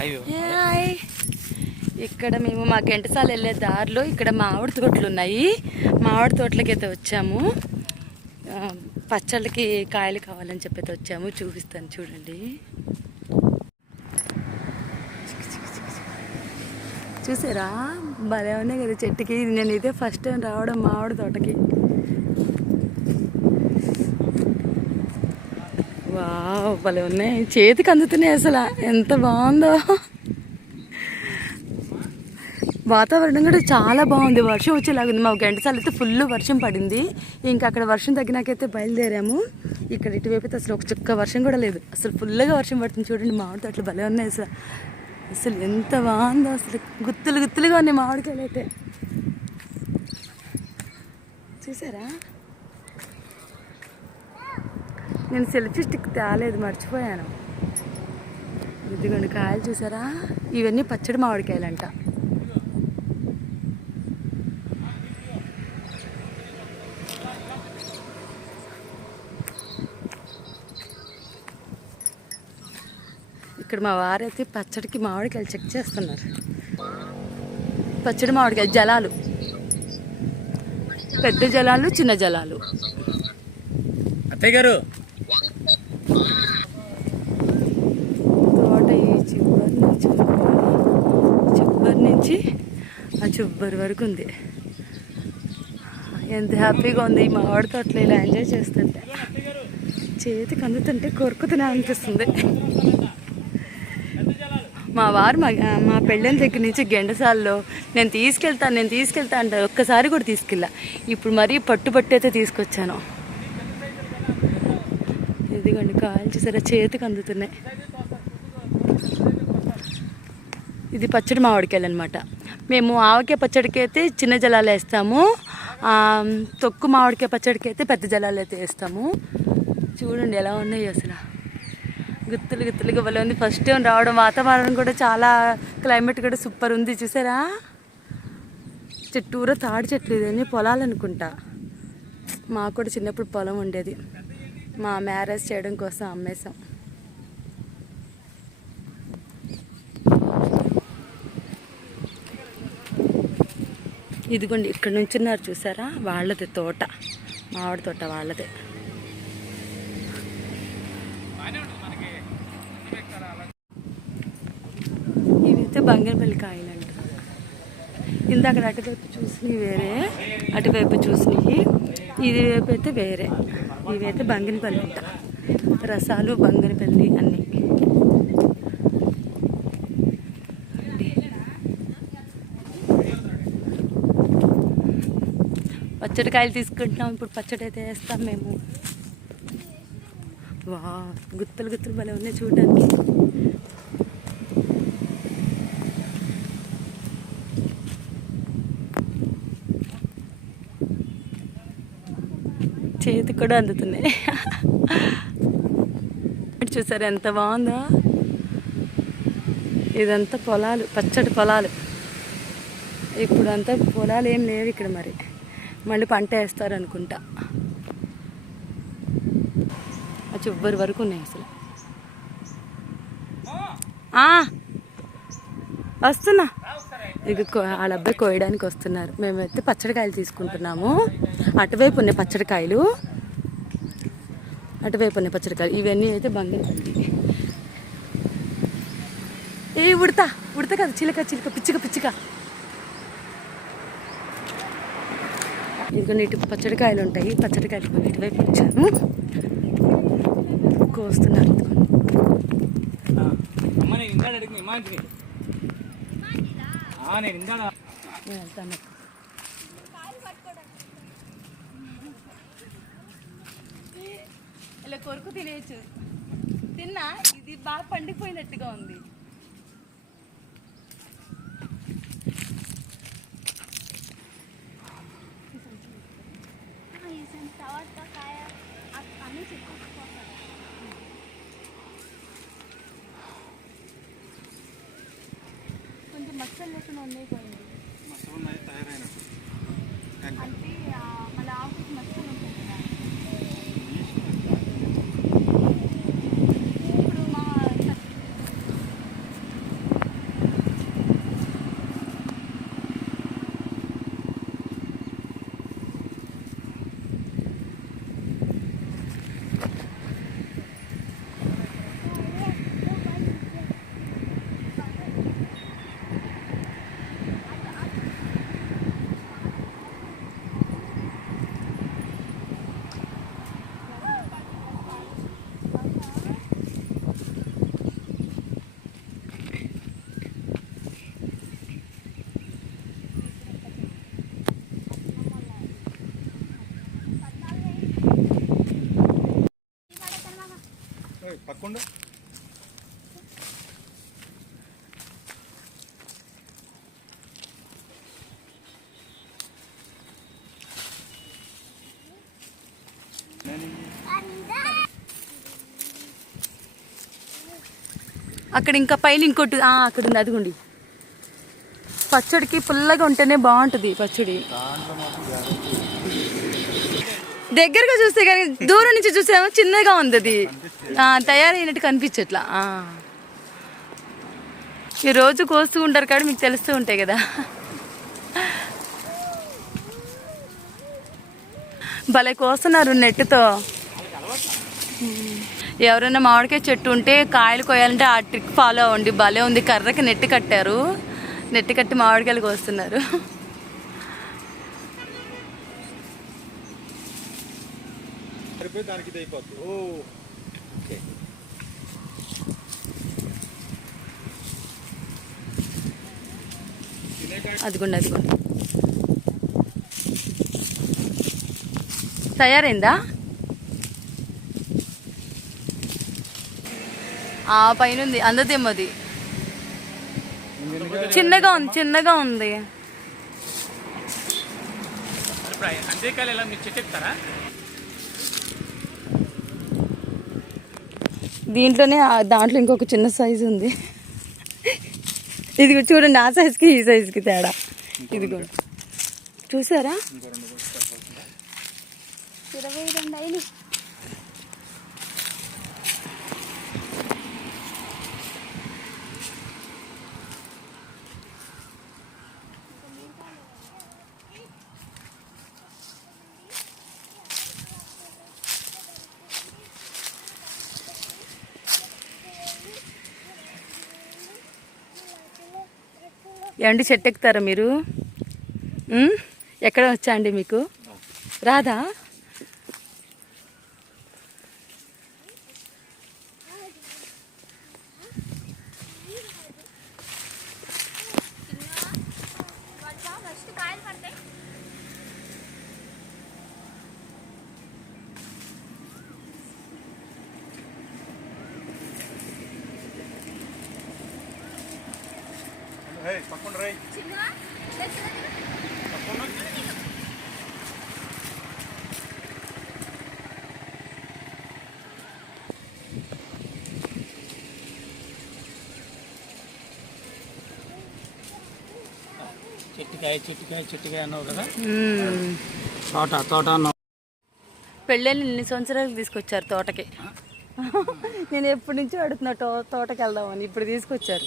Hi ఇక్కడ మేము మా గంటసాల వెళ్ళే దారిలో ఇక్కడ మామిడి తోటలు ఉన్నాయి. మామిడి తోటలకి అయితే వచ్చాము పచ్చళ్ళకి కాయలు కావాలని చెప్పి వచ్చాము. చూపిస్తాను చూడండి. చూసారా? భలే ఉన్నాయి కదా చెట్టుకి. నేను ఇదే ఫస్ట్ టైం రావడం మామిడి తోటకి. వావ్ భలే ఉన్నాయి. చేతికి అందుతున్నాయి అసలు. ఎంత బాగుందో. వాతావరణం కూడా చాలా బాగుంది. వర్షం వచ్చేలాగుంది మా గంటసాల అయితే ఫుల్ వర్షం పడింది. ఇంకా అక్కడ వర్షం తగ్గినాకైతే బయలుదేరాము. ఇక్కడ ఇటువైపు అయితే అసలు ఒక చుక్క వర్షం కూడా లేదు. అసలు ఫుల్గా వర్షం పడుతుంది చూడండి. మామిడి తోటలు భలే ఉన్నాయి అసలు. అసలు ఎంత బాగుందో. అసలు గుత్తులు గుత్తులుగా ఉన్నాయి మామిడికాయలు అయితే. చూసారా? నేను సెల్ఫీ స్టిక్ తేలేదు మర్చిపోయాను. ఇదిగోండి కాయలు చూసారా? ఇవన్నీ పచ్చడి మామిడికాయలంట. ఇక్కడ మా వారైతే పచ్చడికి మామిడికాయలు చెక్ చేస్తున్నారు. పచ్చడి మామిడికాయ జలాలు. పెద్ద జలాలు చిన్న జలాలు. అత్తయ్య గారు తోట ఈ చివరి నుంచి చివరి నుంచి ఆ చివరి వరకు ఉంది. ఎంత హ్యాపీగా ఉంది. ఈ మామిడి తోటలో ఇలా ఎంజాయ్ చేస్తుంటే. చేతికి అందుతుంటే కొరుకుతున్నా అనిపిస్తుంది. మా వారు మా మా పెళ్ళైన దగ్గర నుంచి గెండసాల్లో నేను తీసుకెళ్తాను నేను తీసుకెళ్తా అంటారు. ఒక్కసారి కూడా తీసుకెళ్ళా. ఇప్పుడు మరీ పట్టుబట్టి అయితే తీసుకొచ్చాను. ఇదిగోండి కాయలు చూసారా? చేతికి అందుతున్నాయి. ఇది పచ్చడి మామిడికాయలు అనమాట మేము ఆవకాయ పచ్చడికి చిన్న జలాలు వేస్తాము. తొక్కు మామిడికాయ పచ్చడికి అయితే పెద్ద జలాలు అయితే వేస్తాము. చూడండి ఎలా ఉన్నాయి అసలు. గుత్తులు గుత్తులుగా భలే ఉంది. ఫస్ట్ టైం రావడం వాతావరణం కూడా చాలా క్లైమేట్ కూడా సూపర్ ఉంది. చూసారా? చెట్టు తాడి చెట్లు ఇదని పొలాలు అనుకుంటా మాకు కూడా చిన్నప్పుడు పొలం ఉండేది. మా మ్యారేజ్ చేయడం కోసం అమ్మేశాం. ఇదిగోండి ఇక్కడ నుంచున్నారు చూసారా? వాళ్ళది తోట. మామిడి తోట వాళ్ళదే. ఇదైతే బంగారపల్లి కాయలు ఇందాక అటువైపు చూసినవి వేరే అటువైపు చూసినవి. ఇది వైపు అయితే వేరే. ఇవైతే బంగినపల్లి అంట. రసాలు బంగినపల్లి అన్నీ. పచ్చడి కాయలు తీసుకుంటున్నాం. ఇప్పుడు పచ్చడి అయితే వేస్తాం మేము. వా గుత్తులు గుత్తులు భలే ఉన్నాయి చూడడానికి. చేతి కూడా అందుతున్నాయి. చూసారు ఎంత బాగుందో? ఇదంతా పొలాలు పచ్చడి పొలాలు. ఇప్పుడంతా పొలాలు ఏం లేవు ఇక్కడ మరి. మళ్ళీ పంట వేస్తారు అనుకుంటా ఆ చివరి వరకు ఉన్నాయి అసలు. ఆ, వస్తున్నా. ఇక కో- వాళ్ళ అబ్బాయి కోయడానికి వస్తున్నారు. మేమైతే పచ్చడికాయలు తీసుకుంటున్నాము. అటువైపు ఉన్నాయి పచ్చడికాయలు. అటువైపు ఉన్నాయి పచ్చడికాయలు. ఇవన్నీ అయితే బంగాళపల్లి ఏ ఉడతా ఉడతా కదా చిలక చిలక పిచ్చిక పిచ్చిక. ఇదిగో ఇటు పచ్చడికాయలు ఉంటాయి. పచ్చడికాయలు ఇటువైపు వచ్చాను కోస్తున్నారు ఇదిగోండి. అమ్మ నేను ఇందాడ అడిగిన ఇమాంటిని ఆ, నేను ఇందాడ నేను వెళ్తాను ఇలా కొరుకు తినేయచ్చు. తిన్నా ఇది బాగా పండిపోయినట్టుగా ఉంది. మచ్చలు లేకుండా ఉన్నాయి పోయింది అంటే ఆ, మళ్ళీ ఆకుకి మచ్చలు ఉంటాయి కదా ఇప్పుడు మా అక్కడ ఇంకా పైన ఇంకోటి అక్కడ ఉంది అదిగోండి. పచ్చడికి పుల్లగా ఉంటేనే బాగుంటుంది పచ్చడి. దగ్గరగా చూస్తే కానీ దూరం నుంచి చూసేమో చిన్నగా ఉంది అది. తయారైనట్టు కనిపించట్లా ఈరోజు ఈ రోజు కోస్తూ ఉంటారు కాబట్టి మీకు తెలుస్తూ ఉంటాయి కదా. భలే కోస్తున్నారు నెట్టుతో. ఎవరైనా మామిడికాయ చెట్టు ఉంటే కాయలు కోయాలంటే ఆ ట్రిక్ ఫాలో అవ్వండి. భలే ఉంది. కర్రకి నెట్టి కట్టారు. నెట్టి కట్టి మామిడికాయలు కోస్తున్నారు. అదిగోండి అదిగోండి. తయారైందా? ఆ పైన ఉంది అందదేమో అది. చిన్నగా ఉంది చిన్నగా ఉంది. దీంట్లోనే ఆ- దాంట్లో ఇంకొక చిన్న సైజు ఉంది. ఇది చూడండి ఆ సైజుకి ఈ సైజుకి తేడా. ఇదిగో. చూసారా? ఇరవై రెండు అయినాయి. ఏమండి చెట్టు ఎక్కుతారా మీరు? ఎక్కడ వచ్చా అండి మీకు? రాదా? పక్కన రై చిన్నగా చెట్టుకాయ చెట్టుకాయ చెట్టుకాయ అన్నావు కదా? ఉమ్. తోట తోట అన్నావు. పెళ్ళని ఎన్ని సంవత్సరాలు తీసుకొచ్చారు తోటకి. నేను ఎప్పటి నుంచో అడుగుతున్నా తోటకి వెళ్దామని ఇప్పుడు తీసుకొచ్చారు.